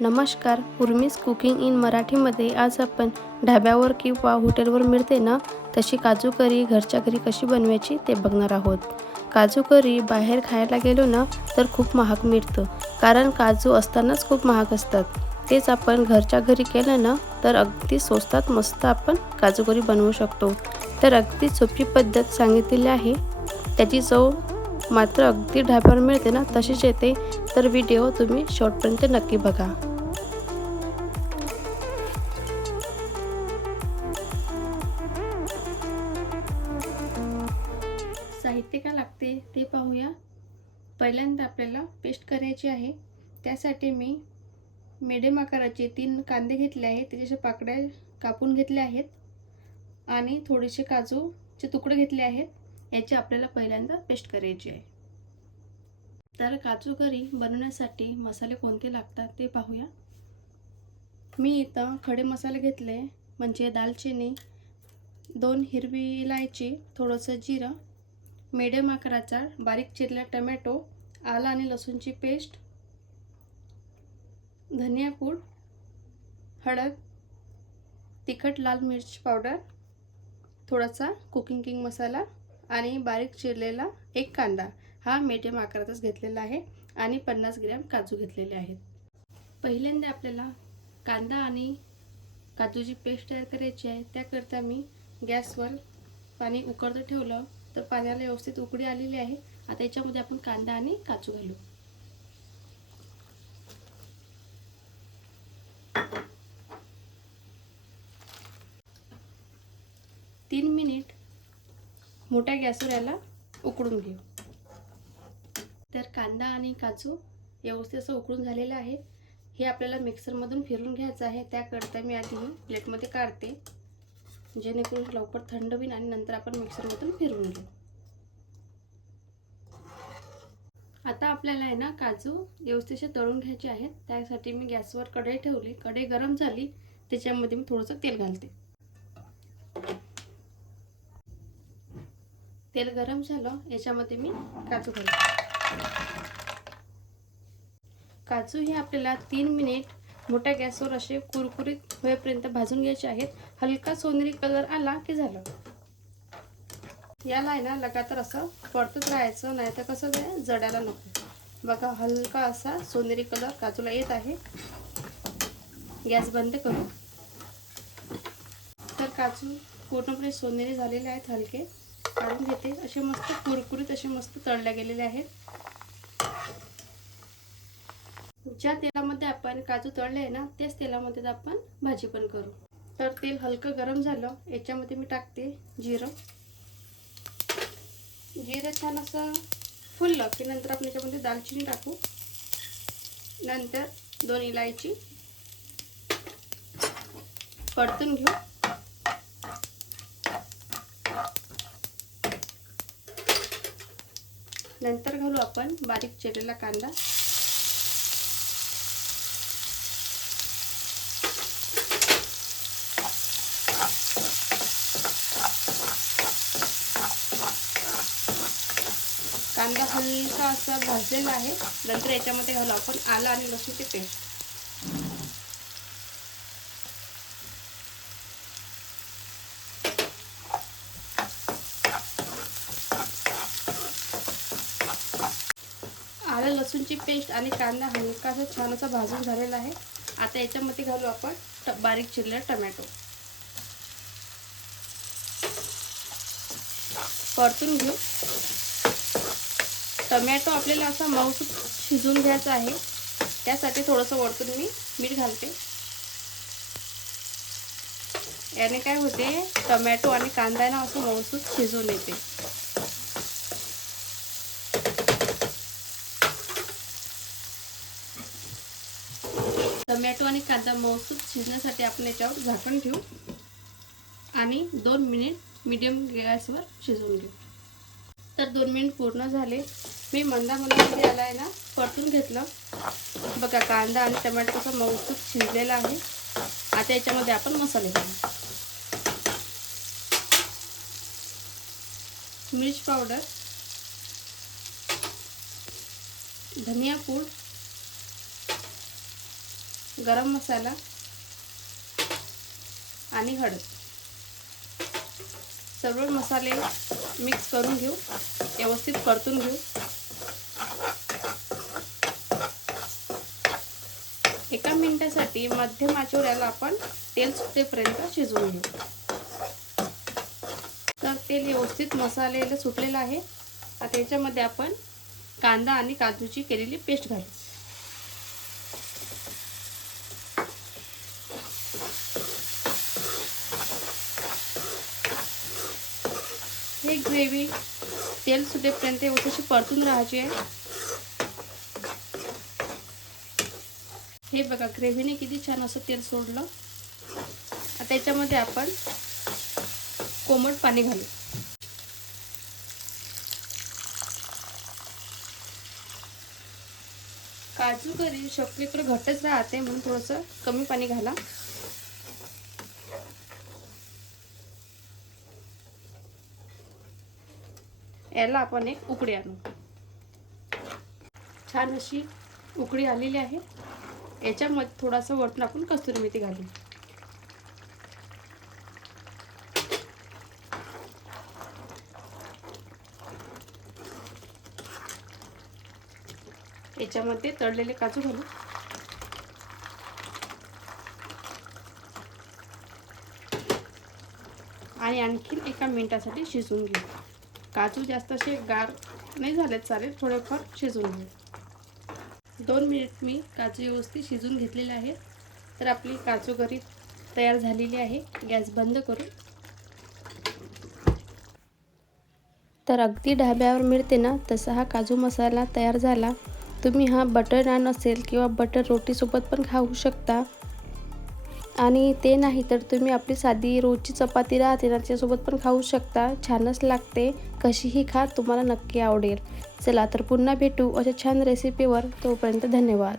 नमस्कार, उर्मीज cooking in मराठीमध्ये आज आपण ढाब्यावर किंवा हॉटेलवर मिळते ना तशी काजू करी घरच्या घरी कशी बनवायची ते बघणार आहोत. काजू करी बाहेर खायला गेलो ना तर खूप महाग मिळतं, कारण काजू असतानाच खूप महाग असतात. तेच आपण घरच्या घरी केलं ना तर अगदी स्वस्तात मस्त आपण काजू करी बनवू शकतो. तर अगदी सोपी पद्धत सांगितलेली आहे. त्याची चव मात्र अगदी ढाब्यावर मिळते ना तशीच येते. तर व्हिडिओ तुम्ही शेवटपर्यंत नक्की बघा. साहित्य काय लागते ते पाहूया. पहिल्यांदा आपल्याला पेस्ट करायची आहे. त्यासाठी मी मिडियम आकाराचे 3 कांदे घेतले आहेत, त्याच्या पाकळ्या कापून घेतल्या आहेत आणि थोडेसे काजूचे तुकडे घेतले आहेत. याची आपल्याला पहिल्यांदा पेस्ट करायची आहे. तर काजू करी बनवण्यासाठी मसाले कोणते लागतात ते पाहूया. मी इथं खडे मसाले घेतले, म्हणजे दालचिनी, 2 हिरवी इलायची, थोडंसं जिरं, मीडियम आकाराचा बारीक चिरलेला टोमॅटो, आलं आणि लसूणची पेस्ट, धनिया पूड, हळद, तिखट लाल मिर्च पावडर, थोडासा कुकिंग किंग मसाला आणि बारीक चिरलेला एक कांदा. हा मीडियम आकाराचाच घेतलेला आहे आणि 50 ग्रॅम काजू घेतलेले आहेत. पहिल्यांदा आपल्याला कांदा आणि काजूची पेस्ट तयार करायची आहे. त्याकरता मी गॅसवर पाणी उकळत ठेवलं, तर पाण्याला व्यवस्थित उकळी आलेली आहे. आता याच्यामध्ये आपण कांदा आणि काजू घालू. तीन मिनिट मोठ्या गॅसवर याला उकळून घेऊ. तर कांदा आणि काजू व्यवस्थित असं उकळून झालेलं आहे. हे आपल्याला मिक्सरमधून फिरून घ्यायचं आहे. त्याकरता मी आधी प्लेटमध्ये काढते, जेणेकरून लवकर थंड होईल आणि नंतर आपण मिक्सरमधून फिरवून घेऊ. आता आपल्याला आहे ना काजू व्यवस्थित तळून घ्यायचे आहेत. त्यासाठी मी गॅसवर कढई ठेवली. कढई गरम झाली, त्याच्यामध्ये मी थोडंसं तेल घालते. तेल गरम झालं, याच्यामध्ये मी काजू घालते. काजू हे आपल्याला 3 मिनिट मोठ्या गॅसवर असे कुरकुरीत होईपर्यंत भाजून घ्यायचे आहेत. हलका सोनेरी कलर आला की झालं. याला आहे ना लगातार असं परतत राहायचं, नाही तर कसं ते जळायला नको. बघा, हलका असा सोनेरी कलर काजूला येत आहे. गॅस बंद करू. तर काजू पूर्णपणे सोनेरी झालेले आहेत. हलके काढून घेते. असे मस्त कुरकुरीत असे मस्त तळले गेलेले आहेत. ज्या तेलामध्ये आपण काजू तळले आहे ना, त्याच तेलामध्ये आपण भाजी पण करू. तर तेल हलकं गरम झालं, याच्यामध्ये मी टाकते जिरं. जिरं छान असं फुललं की नंतर आपण याच्यामध्ये दालचिनी टाकू. नंतर 2 इलायची परतून घेऊ. नंतर घालू आपण बारीक चिरलेला कांदा. कांदा हलका असा भाजलेला आहे. नंतर याच्यामध्ये घालू आपण आलं आणि लसूणची पेस्ट. आलं लसूणची पेस्ट आणि कांदा हलका असा छान असा भाजून झालेला आहे. आता याच्यामध्ये घालू आपण बारीक चिरलेला टोमॅटो. परतून घेऊ. टोमॅटो आपल्याला असा मऊसूत शिजवून घ्यायचा आहे. त्यासाठी थोडंसं वरतून मी मीठ घालते. याने काय होते, टोमॅटो आणि कांदा ना असं मऊसूत शिजून येते. टोमॅटो आणि कांदा मऊसूत शिजण्यासाठी आपण याच्यावर झाकण ठेवू आणि 2 मिनिट मीडियम गॅसवर शिजवून घेऊ. तर 2 मिनिट पूर्ण झाले. मी मंदामध्ये आला आहे ना परतून घेतलं. बघा, कांदा आणि टोमॅटो कसं मऊसूत शिजलेला आहे. आता याच्यामध्ये आपण मसाले घालू. मिर्च पावडर, धनिया पूड, गरम मसाला आणि हळद सर्व मसाले मिक्स करून घेऊ, व्यवस्थित परतून घेऊ। एका मिनिटासाठी मध्यम आचेवर याला आपण तेल सुटेपर्यंत शिजवून घेऊ। तर तेल व्यवस्थित मसाल्याला सुटलेलं आहे। आता याच्यामध्ये आपण कांदा आणि काजूची केलेली पेस्ट घालू। हे ग्रेव्ही तेल सुटेपर्यंत व्यवस्थित परतून राहायची आहे। हे बघा ग्रेव्हीने किती छान असं तेल सोडलं। आता याच्यामध्ये आपण कोमट पाणी घालू। काजू करी शक्यतो घट्टच राहते म्हणून थोडंसं कमी पाणी घाला। याला आपण एक उकळी आणू। छान अशी उकळी आलेली आहे। याच्यामध्ये थोडासा वरतून आपण कस्तुरी मेथी घालू। याच्यामध्ये तळलेले काजू घालू। आणि आणखीन एका मिनिटासाठी शिजवून घेऊ। काजू जास्त असे गार नाही झाले चालेल, थोडेफार शिजवून घेऊ। 2 मिनिट मी काजू व्यवस्थित शिजवून घेतलेले आहे। तर आपली काजू करी तयार झालेली आहे। गॅस बंद करू। तर अगदी ढाब्यावर मिळते ना तसा हा काजू मसाला तयार झाला। तुम्ही हा बटर नान असेल किंवा बटर रोटीसोबत पण खाऊ शकता। आणि ते नाही तर तुम्ही आपली साधी रोजची चपाती राहते ना त्याच्यासोबत पण खाऊ शकता। छानच लागते, कशीही खा, तुम्हाला नक्की आवडेल। चला तर पुन्हा भेटू अशा छान रेसिपीवर, तोपर्यंत धन्यवाद।